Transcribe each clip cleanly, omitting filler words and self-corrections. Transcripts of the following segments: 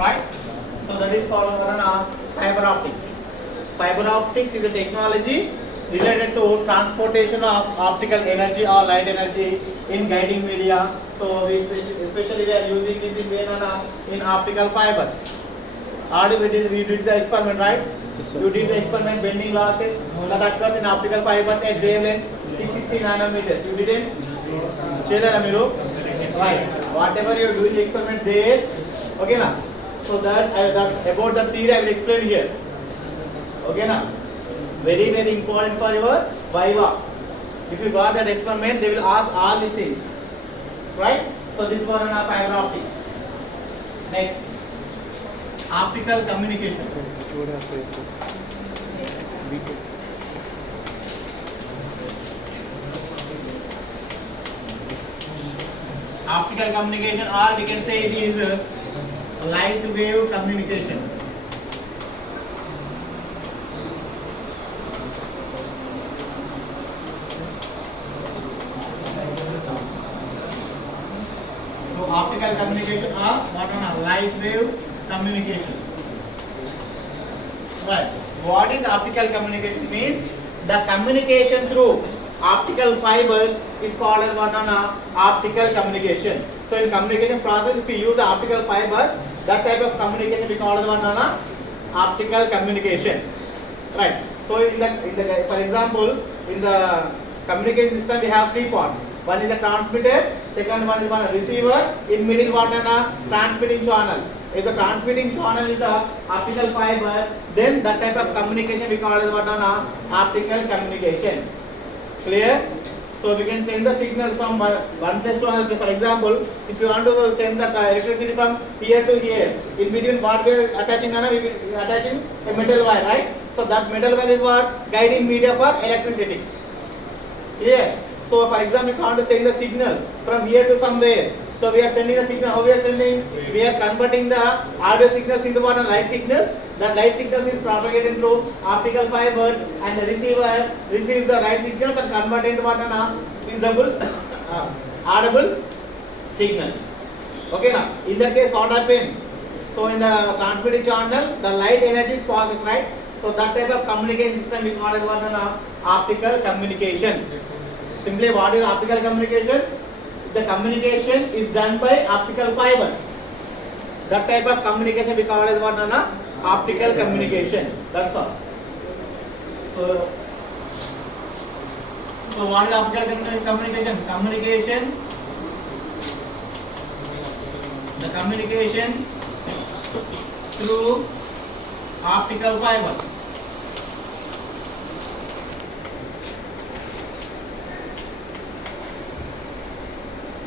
right? So that is called fiber optics. Fiber optics is a technology related to transportation of optical energy or light energy in guiding media. So especially we are using this in optical fibers. Already we did the experiment, right? Yes, sir. You did the experiment bending losses that occurs in optical fibers at wavelength 660 nanometers. You didn't? Chedara Miru? Right. Whatever you are doing the experiment there, okay na? So that about the theory I will explain here. Okay na? Very very important for your Viva. If you got that experiment, they will ask all these things. Right? So this was on fiber optics. Next, optical communication. Optical communication, or we can say it is light wave communication. So optical communication or what on light wave communication. Right. What is optical communication? Means the communication through optical fibers is called as what on optical communication. So in communication process, if you use the optical fibers, that type of communication we call as what on optical communication. Right. So in the for example, in the communication system we have three parts. One is the transmitter, second one is one receiver, in middle one is a transmitting channel. If the transmitting channel is the optical fiber, then that type of communication we call as what on optical communication. Clear? So we can send the signal from one place to another. For example, if you want to send the electricity from here to here, in between what we are attaching, we are attaching a metal wire, right? So that metal wire is what? Guiding media for electricity. Clear? So for example, if you want to send a signal from here to somewhere, so we are sending a signal. How we are sending? We are converting the audio signals into what? Light signals. That light signals is propagated through optical fibers, and the receiver receives the light signals and convert into what? Visible, audible signals. Okay now. In that case, what happens? So in the transmitting channel, the light energy passes, right? So that type of communication system is called as what? Optical communication. Simply, what is optical communication? The communication is done by optical fibers. That type of communication we call as what? Optical communication. That's all. So what is optical communication? The communication through optical fibers.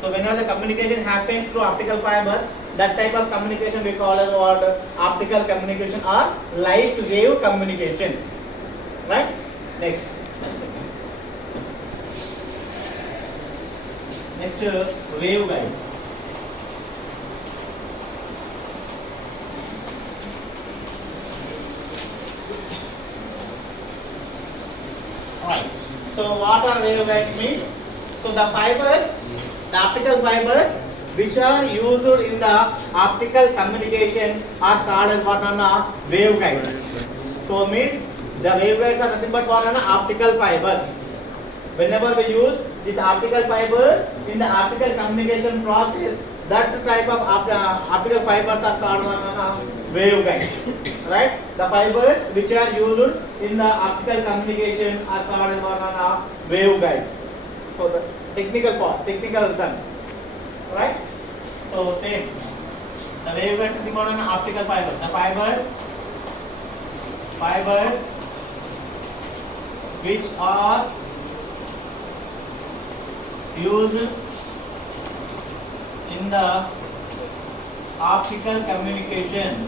So whenever the communication happens through optical fibers, that type of communication we call as what? Optical communication or light wave communication. Right? Next. Next, wave guides. Alright. So what are wave guides means? So the fibers, the optical fibers which are used in the optical communication are called as what on waveguides. So means the waveguides are nothing but what on optical fibers. Whenever we use these optical fibers in the optical communication process, that type of optical fibers are called waveguides. Right? The fibers which are used in the optical communication are called as what on waveguides. So the technical part, technical done. Right? So same. The waveguides is called an optical fiber. The fibers which are used in the optical communication.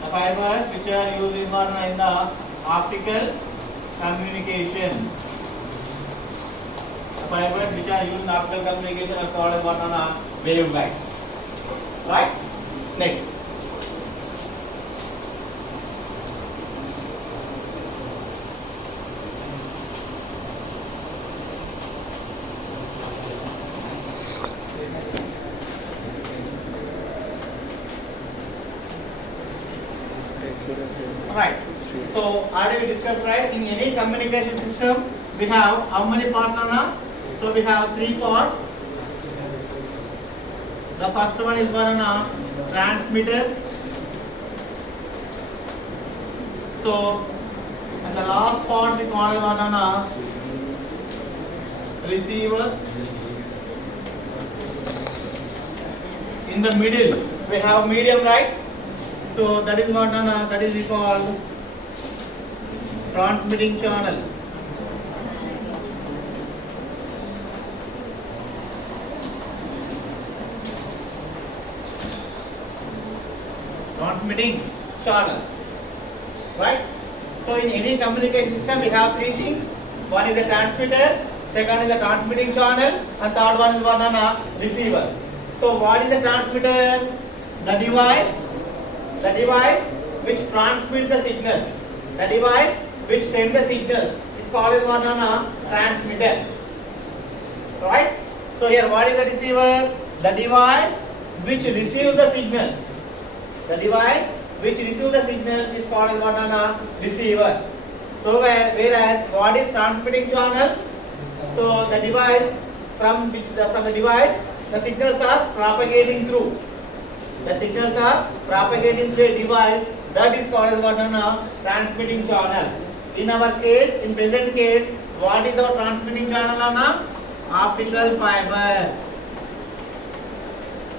The fibers which are used in the optical communication. Fibers which are used in optical communication are called as what on waveguides. Right? Next. Right. So already we discussed, right? In any communication system, we have how many parts are now? So we have 3 parts. The first one is banana transmitter. So and the last part we call it banana receiver. In the middle we have medium, right? So that is banana, that is we call transmitting channel. Transmitting channel, right? So in any communication system we have 3 things. One is the transmitter, second is the transmitting channel, and third one is banana receiver. So what is the transmitter? The device which transmits the signals. The device which sends the signals is called as banana transmitter, right? So here what is the receiver? The device which receives the signals. The device which receives the signals is called as banana receiver. So whereas what is transmitting channel? So the device from the device the signals are propagating through. The signals are propagating through a device that is called as banana transmitting channel. In our case, in present case, what is our transmitting channel, Anna? Optical fibers.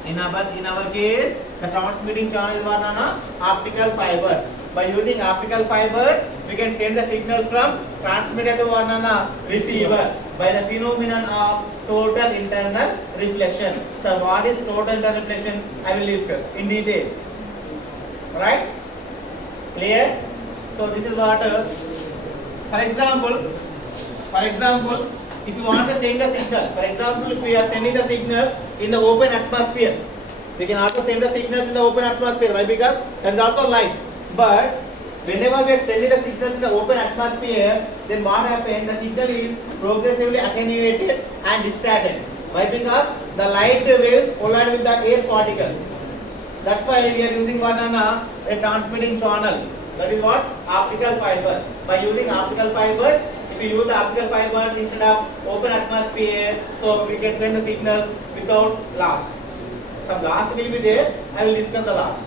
In our case, the transmitting channel is what, Anna? Optical fibers. By using optical fibers, we can send the signals from transmitter to one, Anna, receiver by the phenomenon of total internal reflection. So what is total internal reflection? I will discuss in detail. Right? Clear? So this is what. For example, if you want to send a signal, for example, if we are sending the signals in the open atmosphere, we can also send the signals in the open atmosphere. Why? Because there is also light. But whenever we are sending the signals in the open atmosphere, then what happens? The signal is progressively attenuated and distorted. Why? Because the light waves collide with the air particles. That's why we are using banana a transmitting channel. That is what? Optical fiber. By using optical fibers, if we use the optical fibers instead of open atmosphere, so we can send the signal without loss. Some loss will be there. I will discuss the loss.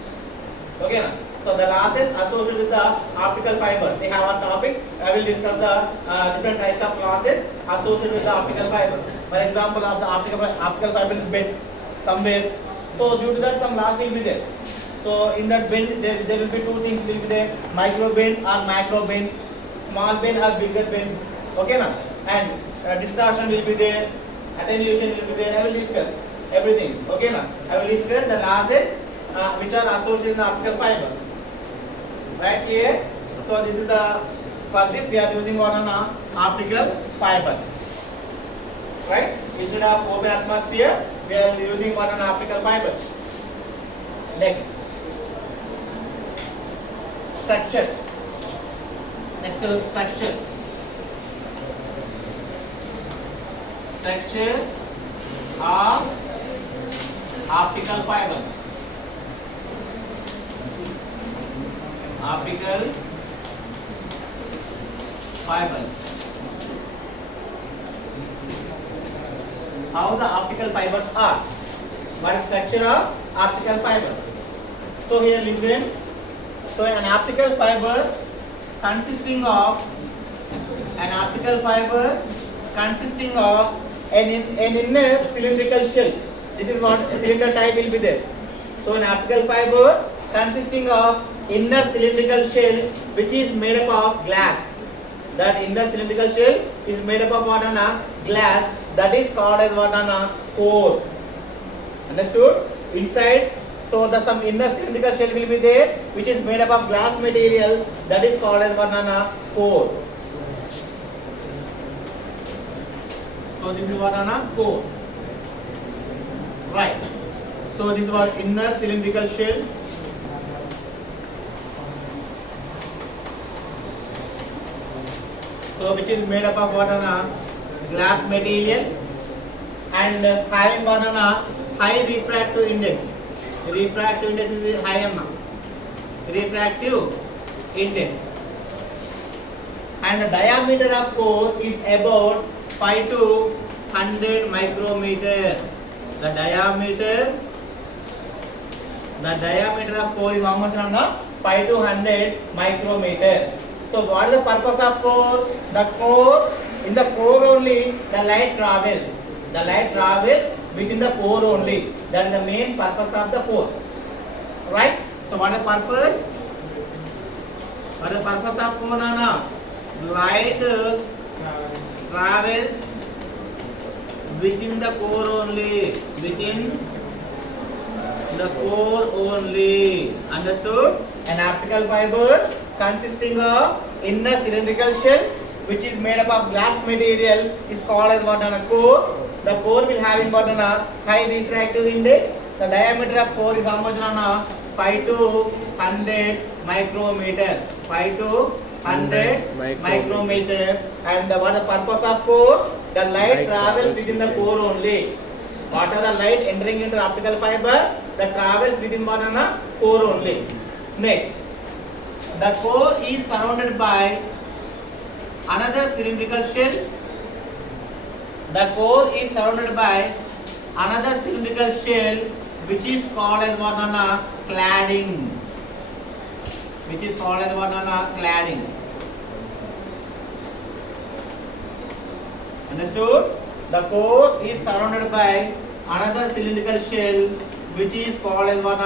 Okay, na? So the losses associated with the optical fibers. They have one topic. I will discuss the different types of losses associated with the optical fibers. For example, of the optical fiber is bent somewhere. So due to that, some loss will be there. So in that bend, there will be 2 things will be there: micro bend or macro bend, small bend or bigger bend. Okay, na? And distortion will be there, attenuation will be there. I will discuss everything. Okay, na? I will discuss the losses which are associated with the optical fibers. Right here. So this is the for this we are using one on optical fibers. Right? Instead of open atmosphere, we are using one on optical fibers. Next. Structure. Next is structure. Structure of optical fibers. Optical fibers. How the optical fibers are? What is structure of optical fibers? So here listen. So an optical fiber consisting of an inner cylindrical shell. This is what a cylinder type will be there. So an optical fiber consisting of inner cylindrical shell which is made up of glass. That inner cylindrical shell is made up of what, Anna? Glass. That is called as what, Anna? Core. Understood? Inside, so the some inner cylindrical shell will be there which is made up of glass material. That is called as what, Anna? Core. So this is what, Anna? Core. Right. So this is what inner cylindrical shell. So which is made up of what, Anna? Glass material and having what, Anna? High refractive index. Refractive index is high, Anna. Refractive index. And the diameter of core is about 5 to 100 micrometer. The diameter of core is how much now? 5 to 100 micrometer. So what is the purpose of core? The core, in the core only the light travels. The light travels within the core only. That is the main purpose of the core. Right? So what is the purpose? What is the purpose of core, Nana? Light travels within the core only. Within the core only. Understood? An optical fiber consisting of inner cylindrical shell which is made up of glass material is called as what, a core. The core will having what, a high refractive index. The diameter of core is how much, 5 to 100 micrometer. 5 to 100 micrometer. And what is the purpose of core? The light travels within the core only. What are the light entering into the optical fiber? That travels within one core only. Next, the core is surrounded by another cylindrical shell. The core is surrounded by another cylindrical shell which is called as what, cladding. Which is called as what, cladding. Understood? The core is surrounded by another cylindrical shell which is called as what,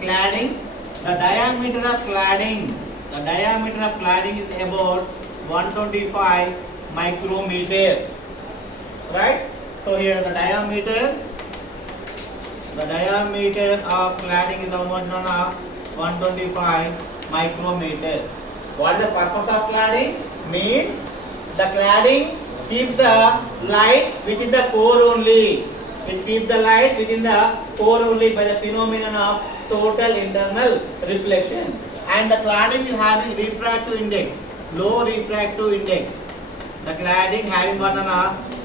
cladding. The diameter of cladding is about 125 micrometer. Right? So here the diameter of cladding is how much, 125 micrometer. What is the purpose of cladding? Means the cladding keeps the light within the core only. It keeps the light within the core only by the phenomenon of total internal reflection. And the cladding will having refractive index, low refractive index. The cladding having what,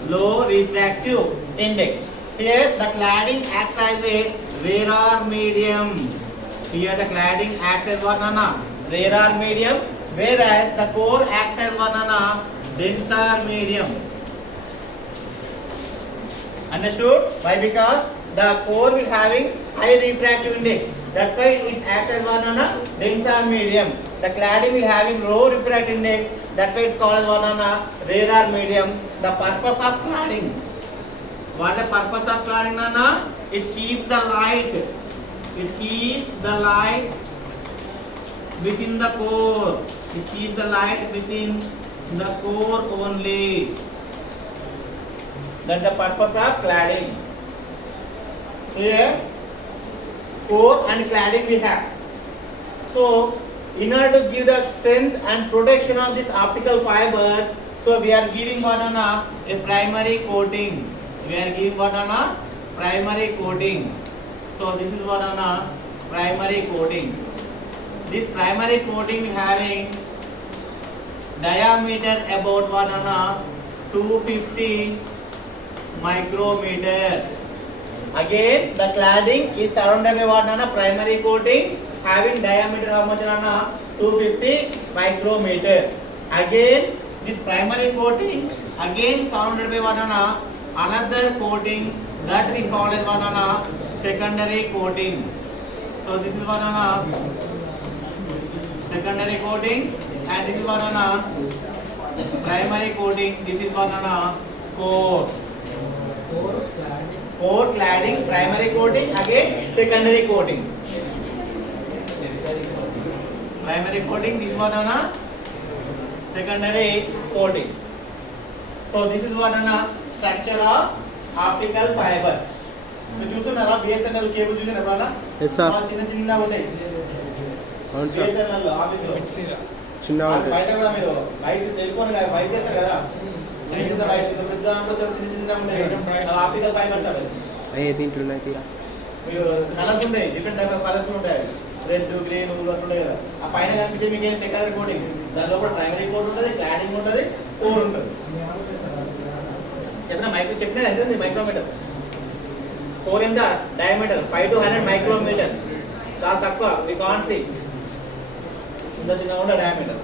low refractive index. Here the cladding acts as a rarer medium. Here the cladding acts as what, rarer medium, whereas the core acts as what, denser medium. Understood? Why? Because the core will having high refractive index. That's why it acts as what, denser medium. The cladding will having low refractive index. That's why it's called as what, rarer medium. The purpose of cladding. What is the purpose of cladding, Nana? It keeps the light. It keeps the light within the core. It keeps the light within the core only. That's the purpose of cladding. Here, core and cladding we have. So, in order to give the strength and protection of these optical fibers, so we are giving what, a primary coating. We are giving what, primary coating. So this is what, primary coating. This primary coating is having diameter about what, 250 micrometers. Again, the cladding is surrounded by what, primary coating having diameter how much, 250 micrometer. Again, this primary coating again surrounded by what, another coating that we call as what, secondary coating. So this is what, secondary coating, and this is what, primary coating. This is what, core. Core cladding, primary coating, again secondary coating. Primary coating, this is what, secondary coating. So this is what, structure of optical fibers. So చూస్తున్నారా BSNL cable చూసారా ఎప్పుడన్నా? yes sir చిన్న చిన్నగా ఉంటాయి. అవును sir BSNL office లో చిన్నగా ఉంటాయి. బయట కూడా మీరు వైస్ టెలిఫోన్ వైస్ చేస్తారు కదా, చిన్న చిన్న వైస్ పెద్ద దాంట్లో చిన్న చిన్నగా ఉంటాయి ఆప్టికల్ ఫైబర్స్. అవి అయ్యే దీంట్లో ఉన్నాయి తీరా మీరు కలర్స్ ఉంటాయి, డిఫరెంట్ టైప్ ఆఫ్ కలర్స్ ఉంటాయి, రెడ్ గ్రీన్ అట్లుంటాయి కదా. ఆ పైన కనిపించే మీకు ఏం సెకండరీ కోటింగ్, దానిలో కూడా ప్రైమరీ కోట్ ఉంటుంది, క్లాడింగ్ ఉంటుంది, కోర్ ఉంటుంది. చెప్పిన మైక్రో చెప్పినది ఎంత ఉంది మైక్రోమీటర్. కోర్ ఎంత డయామీటర్ 5 to 100 మైక్రోమీటర్, చాలా తక్కువ. వి కాంట్ సీ ఇంత చిన్నగా ఉండే diameter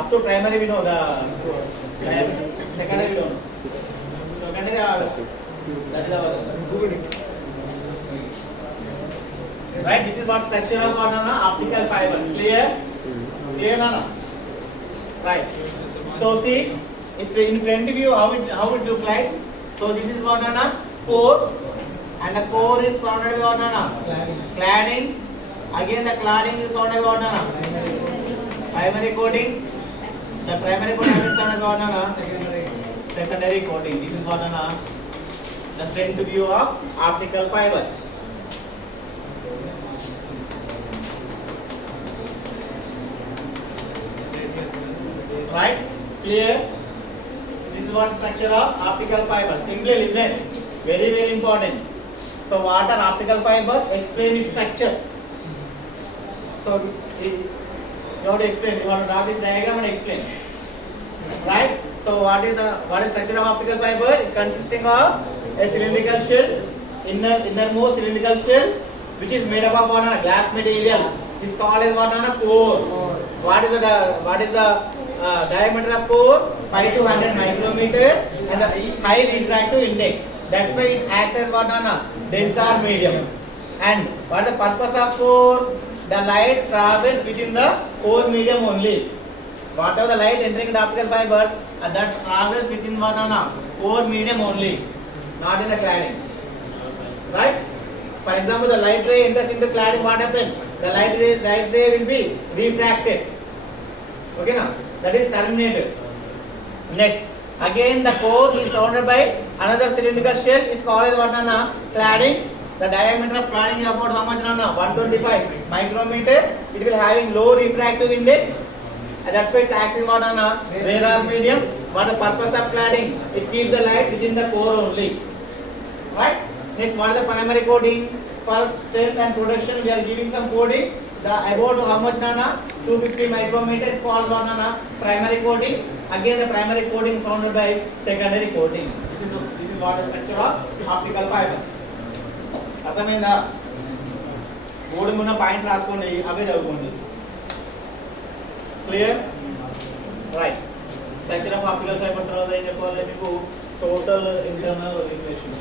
up to primary we know the diameter, secondary we don't know. Secondary that is our right. This is what structure of what na optical fibers. Clear nana, right? So see, if in front view how it looks like. So this is what na core, and the core is surrounded by what na cladding. Again the cladding is surrounded by what na primary coating. The primary coating is surrounded by what na secondary coating. This is what na the front view of optical fibers. Right? Clear? This is what structure of optical fibers. Simply listen. Very important. So what are optical fibers? Explain its structure. So you have to explain. You have to draw this diagram and explain. Right? So what is structure of optical fiber? It consisting of a cylindrical shell, innermost cylindrical shell, which is made up of what? Glass material. Is called as what? Core. What is the diameter of core? 5 to 100 micrometer, and the high refractive index. That's why it acts as what? Denser medium. And what is the purpose of core? The light travels within the core medium only. Whatever the light entering the optical fibers, that travels within what? Core medium only, not in the cladding. Right? For example, the light ray enters into cladding. What happens? The light ray will be refracted. Okay, now that is terminated. Next, again the core is surrounded by another cylindrical shell, is called as what? Cladding. The diameter of cladding is about how much? 125 micrometer. It will having low refractive index, and that's why it's acting what? Radar medium. What the purpose of cladding? It keeps the light within the core only. Right? Next, what is the primary coating? For strength and protection, we are giving some coating. The about how much 250 micrometers is called what? Primary coating. Again the primary coating is surrounded by secondary coating. This is what the structure of optical fibers. అర్థమైందా? Board మీద points రాసుకోండి, అవే చదువుకోండి. Clear? Right. Structure of optical fibre తర్వాత ఏం చెప్పాలి మీకు? Total internal relation.